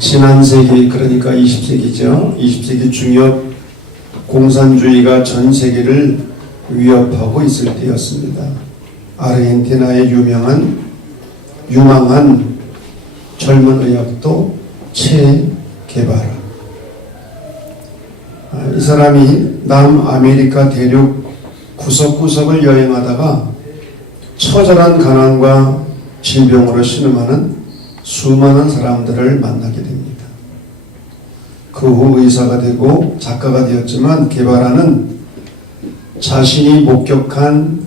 지난 세기, 그러니까 20세기죠. 20세기 중엽 공산주의가 전 세계를 위협하고 있을 때였습니다. 아르헨티나의 유망한 젊은 의학도 체 게바라. 이 사람이 남아메리카 대륙 구석구석을 여행하다가 처절한 가난과 질병으로 신음하는 수많은 사람들을 만나게 됩니다. 그 후 의사가 되고 작가가 되었지만 게바라는 자신이 목격한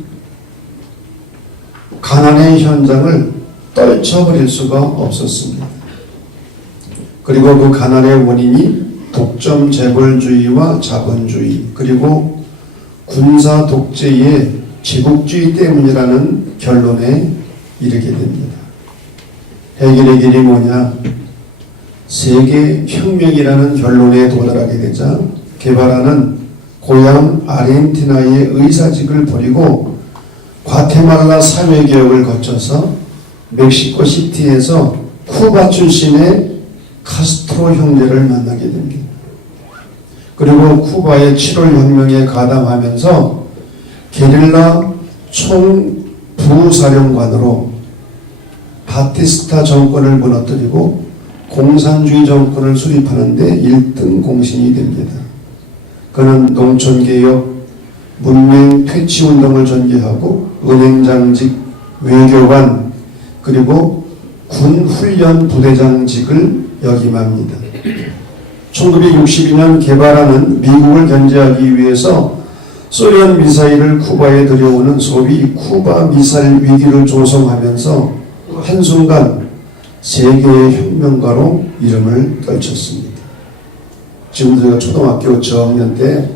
가난의 현장을 떨쳐버릴 수가 없었습니다. 그리고 그 가난의 원인이 독점 재벌주의와 자본주의 그리고 군사 독재의 제국주의 때문이라는 결론에 이르게 됩니다. 해결의 길이 뭐냐? 세계혁명이라는 결론에 도달하게 되자 게바라는 고향 아르헨티나의 의사직을 버리고 과테말라 사회개혁을 거쳐서 멕시코 시티에서 쿠바 출신의 카스트로 형제를 만나게 됩니다. 그리고 쿠바의 7월 혁명에 가담하면서 게릴라 총부사령관으로 바티스타 정권을 무너뜨리고 공산주의 정권을 수립하는 데 1등 공신이 됩니다. 그는 농촌개혁, 문명 퇴치운동을 전개하고 은행장직, 외교관, 그리고 군훈련 부대장직을 역임합니다. 1962년 게바라는 미국을 견제하기 위해서 소련 미사일을 쿠바에 들여오는 소위 쿠바 미사일 위기를 조성하면서 한순간 세계의 혁명가로 이름을 떨쳤습니다. 지금 제가 초등학교 저학년 때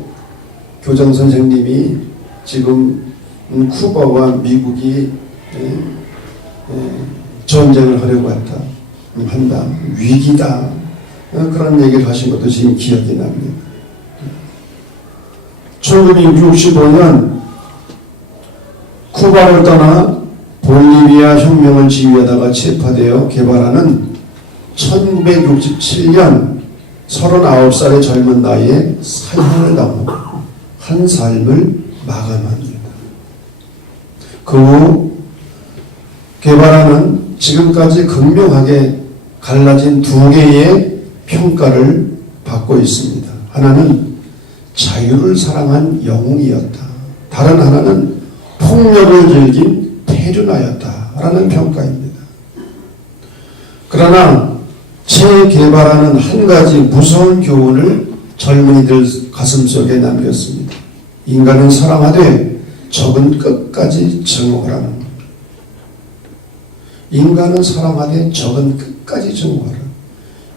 교장 선생님이 지금 쿠바와 미국이 전쟁을 하려고 한다. 위기다. 그런 얘기를 하신 것도 지금 기억이 납니다. 1965년 쿠바를 떠나 볼리비아 혁명을 지휘하다가 체포되어 게바라는 1967년 39살의 젊은 나이에 사형을 당하고 한 삶을 마감합니다. 그 후 게바라는 지금까지 극명하게 갈라진 두 개의 평가를 받고 있습니다. 하나는 자유를 사랑한 영웅이었다. 다른 하나는 폭력을 즐긴 패륜하였다라는 평가입니다. 그러나 체 게바라는 한 가지 무서운 교훈을 젊은이들 가슴속에 남겼습니다. 인간은 사랑하되 적은 끝까지 증오하라는 것. 인간은 사랑하되 적은 끝까지 증오하라.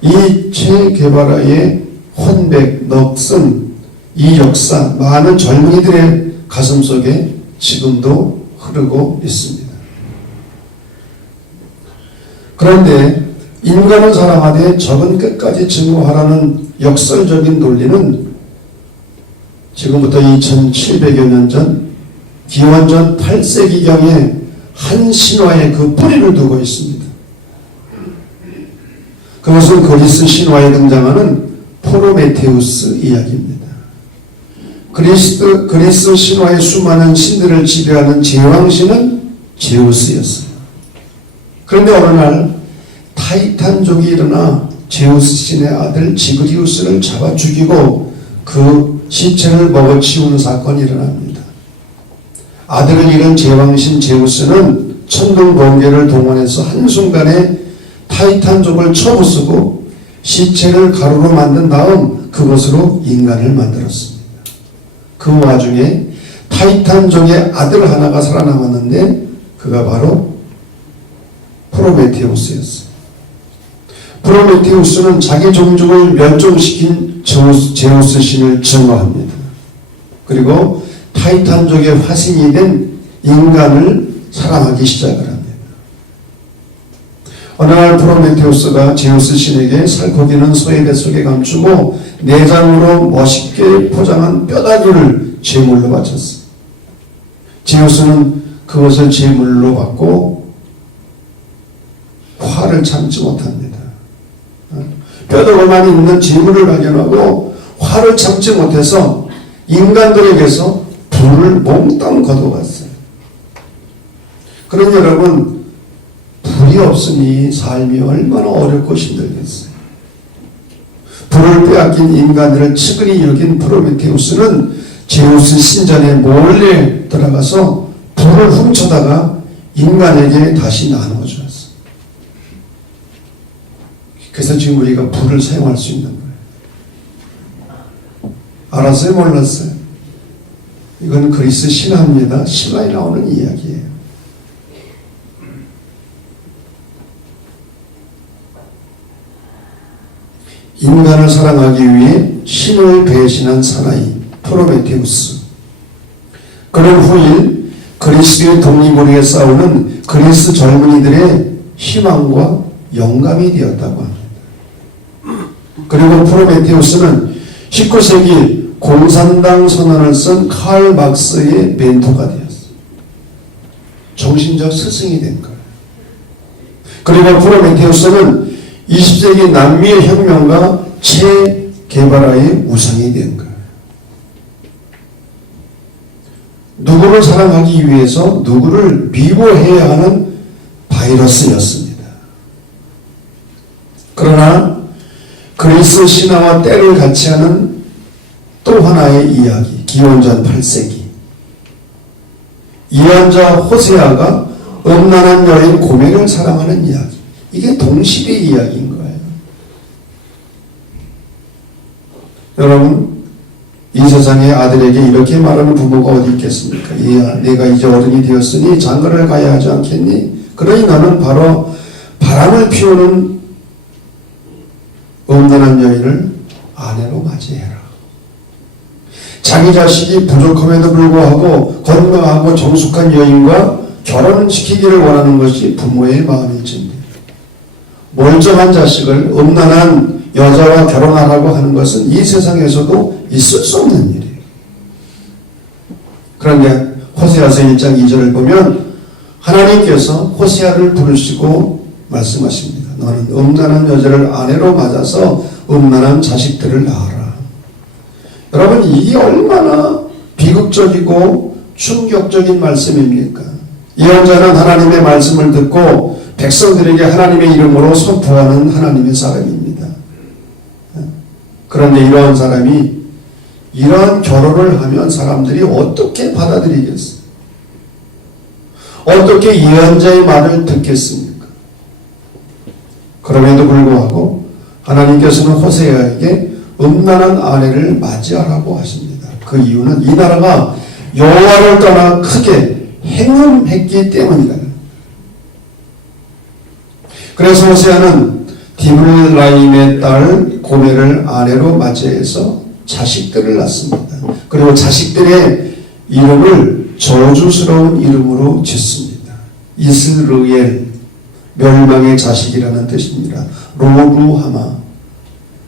이 체 게바라의 혼백, 넋은 이 역사 많은 젊은이들의 가슴속에 지금도 흐르고 있습니다. 그런데 인간을 사랑하되 적은 끝까지 증오하라는 역설적인 논리는 지금부터 2700여 년 전 기원전 8세기경에 한 신화에 그 뿌리를 두고 있습니다. 그것은 그리스 신화에 등장하는 프로메테우스 이야기입니다. 그리스 신화의 수많은 신들을 지배하는 제왕신은 제우스였어요. 그런데 어느 날 타이탄족이 일어나 제우스 신의 아들 지그리우스를 잡아 죽이고 그 시체를 먹어치우는 사건이 일어납니다. 아들을 잃은 제왕신 제우스는 천둥 번개를 동원해서 한순간에 타이탄족을 쳐부수고 시체를 가루로 만든 다음 그것으로 인간을 만들었습니다. 그 와중에 타이탄족의 아들 하나가 살아남았는데 그가 바로 프로메테우스였어요. 프로메테우스는 자기 종족을 멸종시킨 제우스 신을 증오합니다. 그리고 타이탄족의 화신이 된 인간을 사랑하기 시작을 합니다. 어느 날 프로메테우스가 제우스 신에게 살코기는 소의 뱃속에 감추고 내장으로 멋있게 포장한 뼈다귀를 제물로 바쳤습니다. 제우스는 그것을 제물로 받고 화를 참지 못합니다. 뼈다귀만 있는 재물을 발견하고 화를 참지 못해서 인간들에게서 불을 몽땅 걷어갔어요. 그러니 여러분, 불이 없으니 삶이 얼마나 어렵고 힘들겠어요. 불을 빼앗긴 인간들을 측은히 여긴 프로메테우스는 제우스 신전에 몰래 들어가서 불을 훔쳐다가 인간에게 다시 나누어 주었어요. 그래서 지금 우리가 불을 사용할 수 있는 거예요. 알았어요? 몰랐어요? 이건 그리스 신화입니다. 신화에 나오는 이야기예요. 인간을 사랑하기 위해 신을 배신한 사나이 프로메테우스. 그는 후일 그리스도의 독립을 위해 싸우는 그리스 젊은이들의 희망과 영감이 되었다고 합니다. 그리고 프로메테우스는 19세기 공산당 선언을 쓴 칼 막스의 멘토가 되었어요. 정신적 스승이 된 거예요. 그리고 프로메테우스는 20세기 남미의 혁명가 체 게바라의 우상이 된 거예요. 누구를 사랑하기 위해서 누구를 미워해야 하는 바이러스였습니다. 그러나 그리스 신화와 때를 같이 하는 또 하나의 이야기, 기원전 8세기. 예언자 호세아가 음란한 여인 고멜을 사랑하는 이야기. 이게 동시대 이야기인 거예요. 여러분, 이 세상에 아들에게 이렇게 말하는 부모가 어디 있겠습니까? 얘야, 내가 이제 어른이 되었으니 장가를 가야 하지 않겠니? 그러니 너는 바로 바람을 피우는 음란한 여인을 아내로 맞이해라. 자기 자식이 부족함에도 불구하고 건강하고 정숙한 여인과 결혼을 지키기를 원하는 것이 부모의 마음일진데, 멀쩡한 자식을 음란한 여자와 결혼하라고 하는 것은 이 세상에서도 있을 수 없는 일이에요. 그런데 호세아서 1장 2절을 보면 하나님께서 호세아를 부르시고 말씀하십니다. 너는 음란한 여자를 아내로 맞아서 음란한 자식들을 낳아라. 여러분, 이게 얼마나 비극적이고 충격적인 말씀입니까? 예언자는 하나님의 말씀을 듣고 백성들에게 하나님의 이름으로 선포하는 하나님의 사람입니다. 그런데 이러한 사람이 이러한 결혼을 하면 사람들이 어떻게 받아들이겠어요? 어떻게 예언자의 말을 듣겠습니까? 그럼에도 불구하고 하나님께서는 호세아에게 음란한 아내를 맞이하라고 하십니다. 그 이유는 이 나라가 여호와를 떠나 크게 행음했기 때문이다. 그래서 호세아는 디블라임의 딸 고멜을 아내로 맞이해서 자식들을 낳습니다. 그리고 자식들의 이름을 저주스러운 이름으로 짓습니다. 이스르엘, 멸망의 자식이라는 뜻입니다. 로루하마,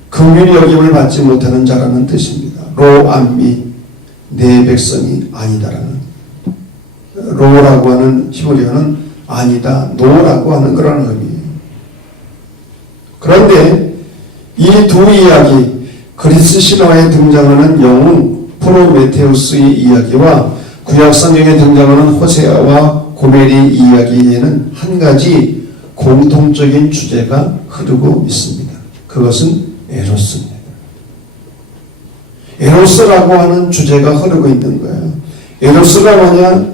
긍휼히 여김을 받지 못하는 자라는 뜻입니다. 로암미, 내 백성이 아니다라는, 로라고 하는 히브리어는 아니다, 노라고 하는 그런 의미예요. 그런데 이 두 이야기, 그리스 신화에 등장하는 영웅 프로메테우스의 이야기와 구약성경에 등장하는 호세아와 고멜의 이야기에는 한 가지 공통적인 주제가 흐르고 있습니다. 그것은 에로스입니다. 에로스라고 하는 주제가 흐르고 있는 거예요. 에로스가 뭐냐?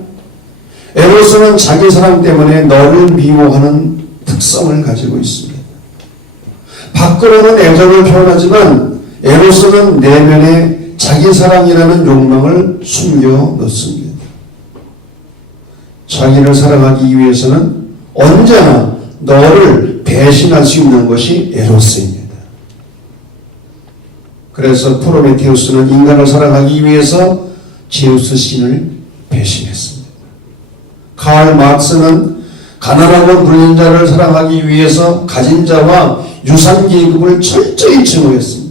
에로스는 자기 사랑 때문에 너를 미워하는 특성을 가지고 있습니다. 밖으로는 애정을 표현하지만 에로스는 내면에 자기 사랑이라는 욕망을 숨겨 놓습니다. 자기를 사랑하기 위해서는 언제나 너를 배신할 수 있는 것이 에로스입니다. 그래서 프로메테우스는 인간을 사랑하기 위해서 제우스 신을 배신했습니다. 칼 막스는 가난하고 불린 자를 사랑하기 위해서 가진 자와 유산 계급을 철저히 증오했습니다.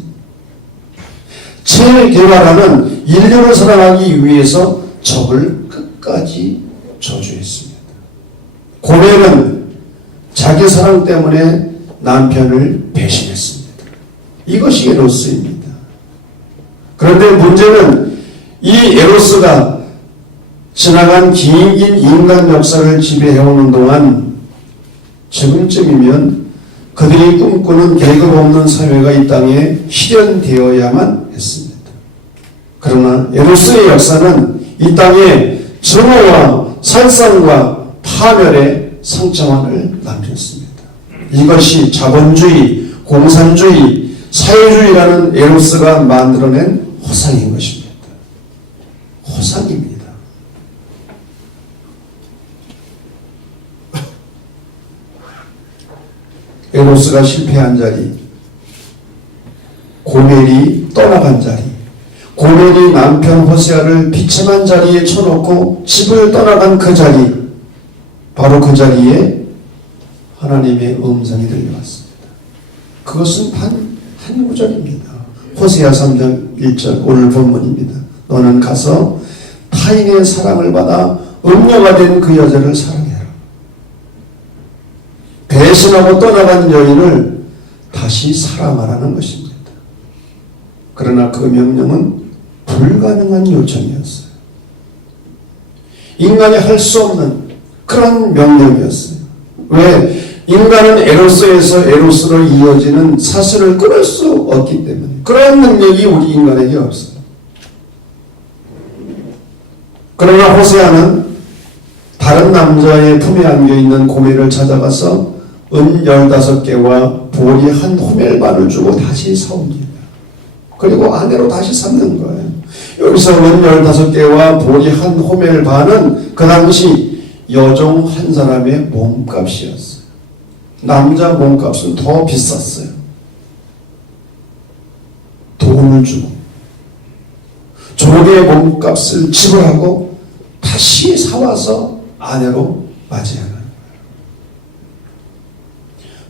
체 게바라는 인류를 사랑하기 위해서 적을 끝까지 저주했습니다. 고멜은 자기 사랑 때문에 남편을 배신했습니다. 이것이 에로스입니다. 그런데 문제는 이 에로스가 지나간 긴 인간 역사를 지배해오는 동안 지금쯤이면 그들이 꿈꾸는 계급 없는 사회가 이 땅에 실현되어야만 했습니다. 그러나 에로스의 역사는 이 땅에 증오와 살상과 파멸의 상처만을 남겼습니다. 이것이 자본주의, 공산주의, 사회주의라는 에로스가 만들어낸 허상인 것입니다. 허상입니다. 에로스가 실패한 자리, 고멜이 떠나간 자리, 고멜이 남편 호세아를 비참한 자리에 쳐놓고 집을 떠나간 그 자리, 바로 그 자리에 하나님의 음성이 들려왔습니다. 그것은 한 구절입니다. 호세아 3장 1절 오늘 본문입니다. 너는 가서 타인의 사랑을 받아 음녀가 된 그 여자를 사랑해라. 배신하고 떠나간 여인을 다시 사랑하라는 것입니다. 그러나 그 명령은 불가능한 요청이었어요. 인간이 할 수 없는 그런 명령이었어요. 왜? 인간은 에로스에서 에로스로 이어지는 사슬을 끊을 수 없기 때문에 그런 능력이 우리 인간에게 없어요. 그러나 호세아는 다른 남자의 품에 안겨있는 고멜을 찾아가서 은 15개와 보리 한 호멜 반을 주고 다시 사옵니다. 그리고 아내로 다시 삼는 거예요. 여기서 은 15개와 보리 한 호멜 반은 그 당시 여종 한 사람의 몸값이었어요. 남자 몸값은 더 비쌌어요. 돈을 주고 조개의 몸값을 지불하고 다시 사와서 아내로 맞이하는 거예요.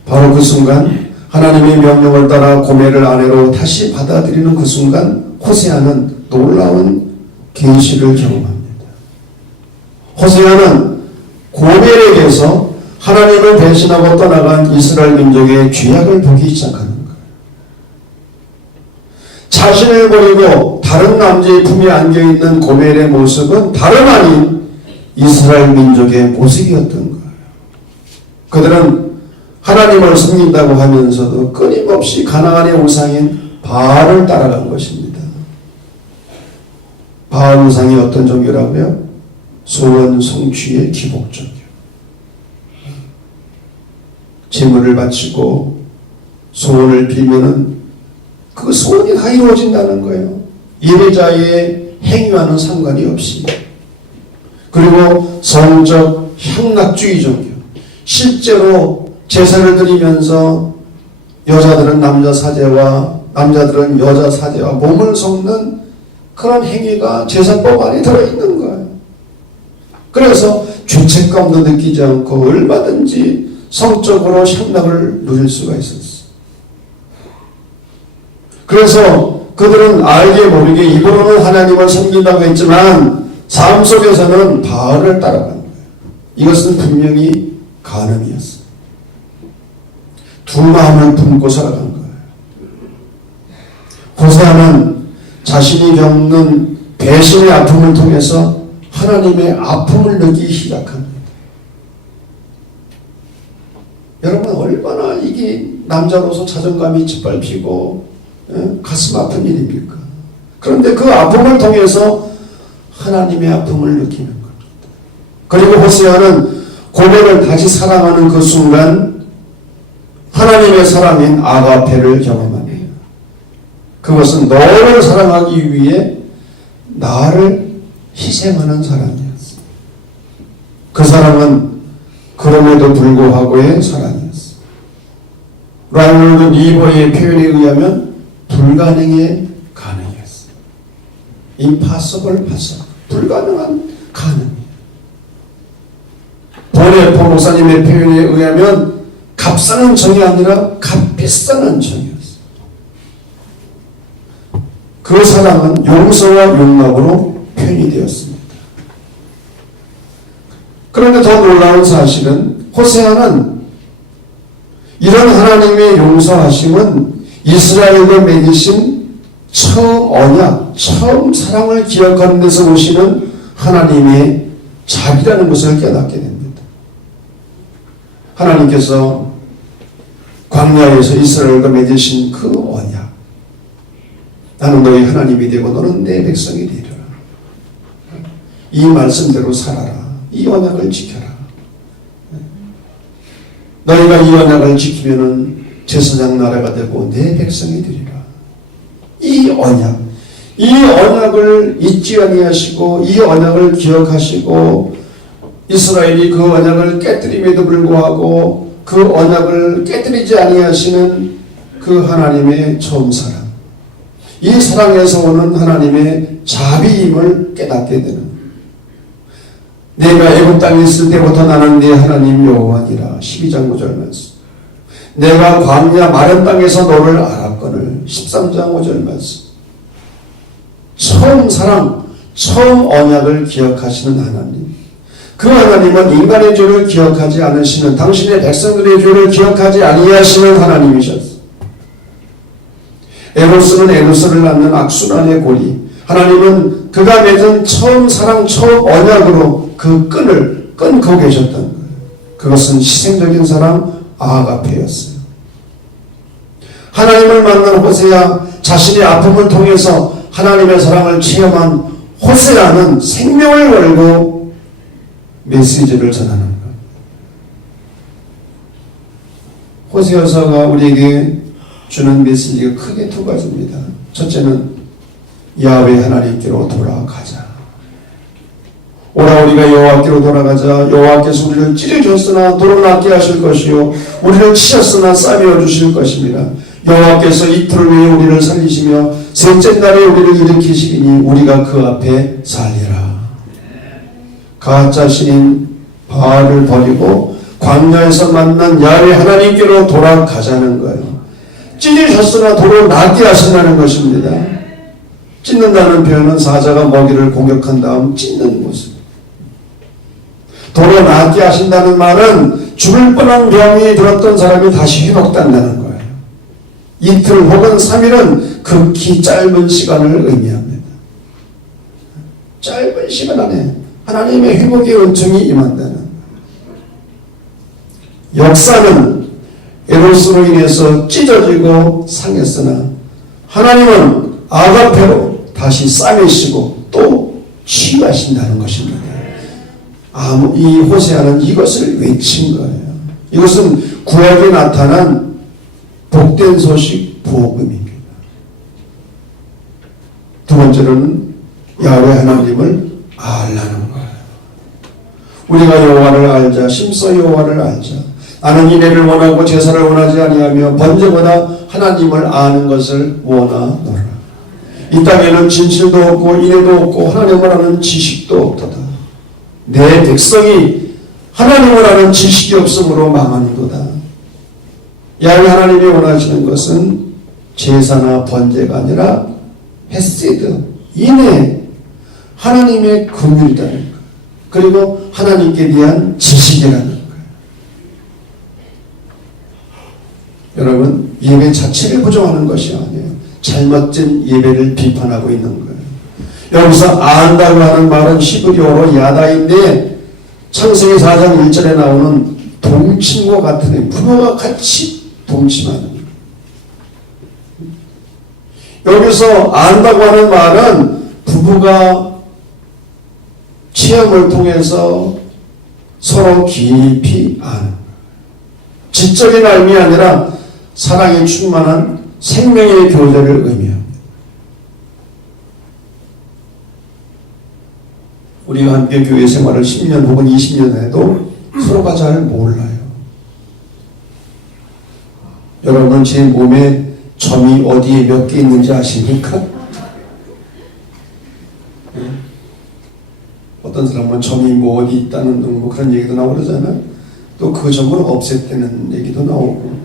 바로 그 순간 하나님의 명령을 따라 고멜을 아내로 다시 받아들이는 그 순간 호세아는 놀라운 계시를 경험합니다. 호세아는 고멜에게서 하나님을 배신하고 떠나간 이스라엘 민족의 죄악을 보기 시작하는 거예요. 자신을 버리고 다른 남자의 품에 안겨있는 고멜의 모습은 다름 아닌 이스라엘 민족의 모습이었던 거예요. 그들은 하나님을 섬긴다고 하면서도 끊임없이 가나안의 우상인 바알을 따라간 것입니다. 바알 우상이 어떤 종교라고요? 소원 성취의 기복종교. 제물을 바치고 소원을 빌면은 그 소원이 다 이루어진다는 거예요. 예배자의 행위와는 상관이 없이. 그리고 성적 향락주의 종교. 실제로 제사를 드리면서 여자들은 남자 사제와 남자들은 여자 사제와 몸을 섞는 그런 행위가 제사법 안에 들어있는 거예요. 그래서 죄책감도 느끼지 않고 얼마든지 성적으로 향락을 누릴 수가 있었어요. 그래서 그들은 알게 모르게 입으로는 하나님을 섬긴다고 했지만 삶 속에서는 바알을 따라간 거예요. 이것은 분명히 간음이었어요. 두 마음을 품고 살아간 거예요. 호세아는 자신이 겪는 배신의 아픔을 통해서 하나님의 아픔을 느끼기 시작합니다. 여러분 얼마나 이게 남자로서 자존감이 짓밟히고 가슴 아픈 일입니까? 그런데 그 아픔을 통해서 하나님의 아픔을 느끼는 겁니다. 그리고 호세아는 고멜을 다시 사랑하는 그 순간 하나님의 사랑인 아가페를 경험합니다. 그것은 너를 사랑하기 위해 나를 희생하는 사랑이었어요. 그 사랑은 그럼에도 불구하고의 사랑이었어요. 라이놀드 니버의 표현에 의하면 불가능의 가능이었어요. impossible possible. 불가능한 가능이에요. 보네포 목사님의 표현에 의하면 값싸는 정이 아니라 값비싸는 정이었어요. 그 사랑은 용서와 용납으로 표현이 되었습니다. 그런데 더 놀라운 사실은 호세아는 이런 하나님의 용서하심은 이스라엘과 맺으신 처음 언약, 처음 사랑을 기억하는 데서 오시는 하나님의 자비라는 것을 깨닫게 됩니다. 하나님께서 광야에서 이스라엘과 맺으신 그 언약, 나는 너희 하나님이 되고 너는 내 백성이 되리라. 이 말씀대로 살아라. 이 언약을 지켜라. 너희가 이 언약을 지키면은 제사장 나라가 되고 내 백성이 되리라. 이 언약을 잊지 아니하시고 이 언약을 기억하시고 이스라엘이 그 언약을 깨뜨림에도 불구하고 그 언약을 깨뜨리지 아니하시는 그 하나님의 처음 사랑, 이 사랑에서 오는 하나님의 자비임을 깨닫게 되는, 내가 애굽 땅에 있을 때부터 나는 네 하나님 여호와니라 12장 5절 말씀, 내가 광야 마른 땅에서 너를 알았거늘 13장 5절 말씀. 처음 사랑, 처음 언약을 기억하시는 하나님, 그 하나님은 인간의 죄를 기억하지 않으시는, 당신의 백성들의 죄를 기억하지 아니하시는 하나님이셨어. 에노스는 에노스를 낳는 악순환의 고리, 하나님은 그가 맺은 처음 사랑, 처음 언약으로 그 끈을 끊고 계셨던 거예요. 그것은 희생적인 사랑, 아가페였어요. 하나님을 만난 호세아, 자신의 아픔을 통해서 하나님의 사랑을 체험한 호세아는 생명을 걸고 메시지를 전하는 것. 호세아서가 우리에게 주는 메시지가 크게 두 가지입니다. 첫째는 야훼 하나님께로 돌아가자. 오라 우리가 여호와께로 돌아가자. 여호와께서 우리를 찢어주셨으나 도로 낫게 하실 것이요 우리를 치셨으나 싸매어 주실 것입니다. 여호와께서 이틀을 위해 우리를 살리시며 셋째 날에 우리를 일으키시리니 우리가 그 앞에 살리라. 가짜 신인 바알을 버리고 광야에서 만난 야훼 하나님께로 돌아가자는 거예요. 찢으셨으나 도로 낫게 하신다는 것입니다. 찢는다는 표현은 사자가 먹이를 공격한 다음 찢는 모습. 도로 낫게 하신다는 말은 죽을 뻔한 병이 들었던 사람이 다시 회복된다는 거예요. 이틀 혹은 3일은 극히 짧은 시간을 의미합니다. 짧은 시간 안에 하나님의 회복의 은총이 임한다는 거예요. 역사는 에노스로 인해서 찢어지고 상했으나 하나님은 아가페로 다시 싸매시고 또 치유하신다는 것입니다. 이 호세아는 이것을 외친 거예요. 이것은 구약에 나타난 복된 소식 복음입니다. 두 번째로는 야훼 하나님을 알라는 거예요. 우리가 여호와를 알자, 심서 여호와를 알자. 나는 인애를 원하고 제사를 원하지 아니하며 번제보다 하나님을 아는 것을 원하노라. 이 땅에는 진실도 없고 인애도 없고 하나님을 아는 지식도 없도다. 내 백성이 하나님을 아는 지식이 없으므로 망하는도다. 야훼 하나님이 원하시는 것은 제사나 번제가 아니라 헤세드, 인애, 하나님의 긍휼이라는 것, 그리고 하나님께 대한 지식이라는 것. 여러분, 예배 자체를 부정하는 것이 아니에요. 잘못된 예배를 비판하고 있는 거예요. 여기서 안다고 하는 말은 히브리어로 야다인데 창세기 4장 1절에 나오는 동침과 같은 부모가 같이 동침하는 거예요. 여기서 안다고 하는 말은 부부가 체험을 통해서 서로 깊이 아는 거예요. 지적인 알미 아니라 사랑에 충만한 생명의 교제를 의미합니다. 우리가 함께 교회 생활을 10년 혹은 20년 해도 서로가 잘 몰라요. 여러분, 제 몸에 점이 어디에 몇 개 있는지 아십니까? 어떤 사람은 점이 뭐 어디 있다는 뭐 그런 얘기도 나오고 그러잖아요. 또 그 점을 없앴다는 얘기도 나오고.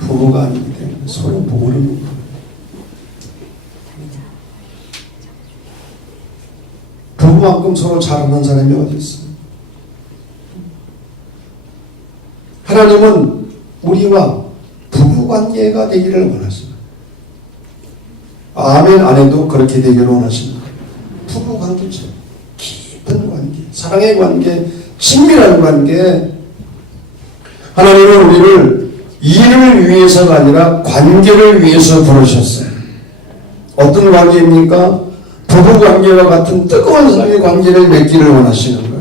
부부가 아니기 때문에 서로 모르는 거예요. 부부만큼 서로 잘하는 사람이 어디 있어요? 하나님은 우리와 부부관계가 되기를 원하십니다. 아멘 안 해도 그렇게 되기를 원하십니다. 부부관계죠. 깊은 관계, 사랑의 관계, 친밀한 관계. 하나님은 우리를 일을 위해서가 아니라 관계를 위해서 부르셨어요. 어떤 관계입니까? 부부관계와 같은 뜨거운 사랑의 관계를 맺기를 원하시는 거예요.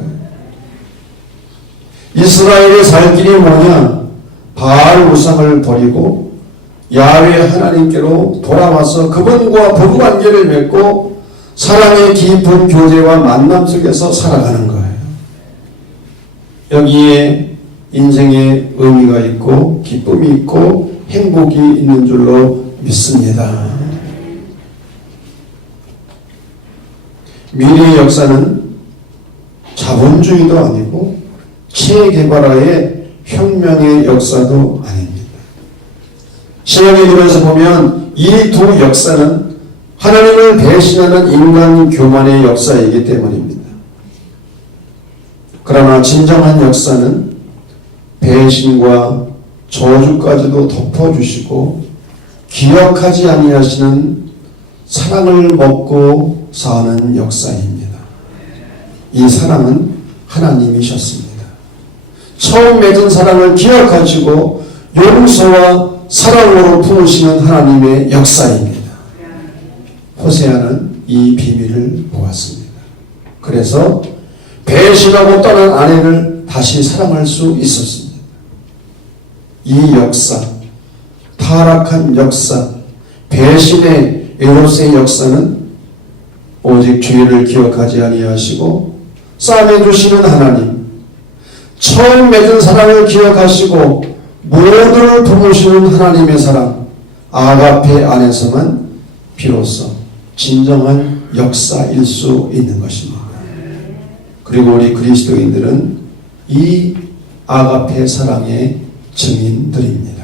이스라엘의 살 길이 뭐냐? 바알 우상을 버리고 야훼 하나님께로 돌아와서 그분과 부부관계를 맺고 사랑의 깊은 교제와 만남 속에서 살아가는 거예요. 여기에 인생의 의미가 있고 기쁨이 있고 행복이 있는 줄로 믿습니다. 미래의 역사는 자본주의도 아니고 체계개발화의 혁명의 역사도 아닙니다. 신약의 기록에서 보면 이 두 역사는 하나님을 배신하는 인간 교만의 역사이기 때문입니다. 그러나 진정한 역사는 배신과 저주까지도 덮어주시고 기억하지 아니하시는 사랑을 먹고 사는 역사입니다. 이 사랑은 하나님이셨습니다. 처음 맺은 사랑을 기억하시고 용서와 사랑으로 품으시는 하나님의 역사입니다. 호세아는 이 비밀을 보았습니다. 그래서 배신하고 떠난 아내를 다시 사랑할 수 있었습니다. 이 역사, 타락한 역사, 배신의 에로스의 역사는 오직 죄를 기억하지 아니하시고 싸매 주시는 하나님, 처음 맺은 사랑을 기억하시고 모두를 품으시는 하나님의 사랑, 아가페 안에서만 비로소 진정한 역사일 수 있는 것입니다. 그리고 우리 그리스도인들은 이 아가페 사랑의 증인들입니다.